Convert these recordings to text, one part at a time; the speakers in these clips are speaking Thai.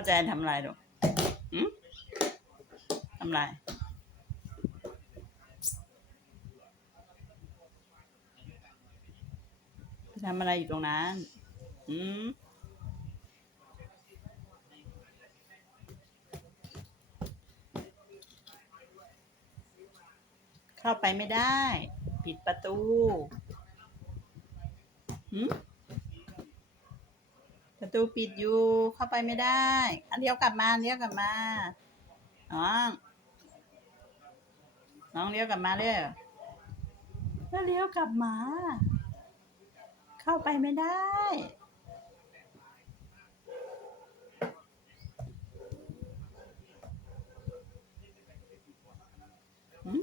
าใจทำอะไรลูกทำอะไรทำอะไรอยู่ตรงนั้นหืมเข้าไปไม่ได้ ปิดประตู หืม ประตูปิดอยู่เข้าไปไม่ได้ อันเลี้ยวกลับมาเลี้ยวกลับมาน้องน้องเลี้ยวกลับมาเร็วแล้วเลี้ยวกลับมา เข้าไปไม่ได้หืม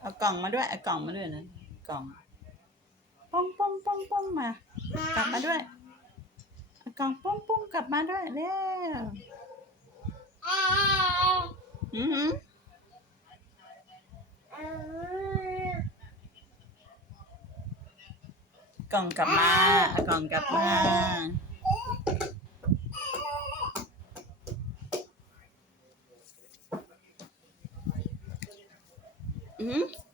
เอากล่องมาด้วยเอากล่องมาด้วยนะกล่องป้องป้องป้องป้องมากลับมาด้วยเอา กล่องปุ้งปุ้งกลับมาด้วยเร็วอือหือกล่องกลับมาเอากล่องกลับมา อือหือ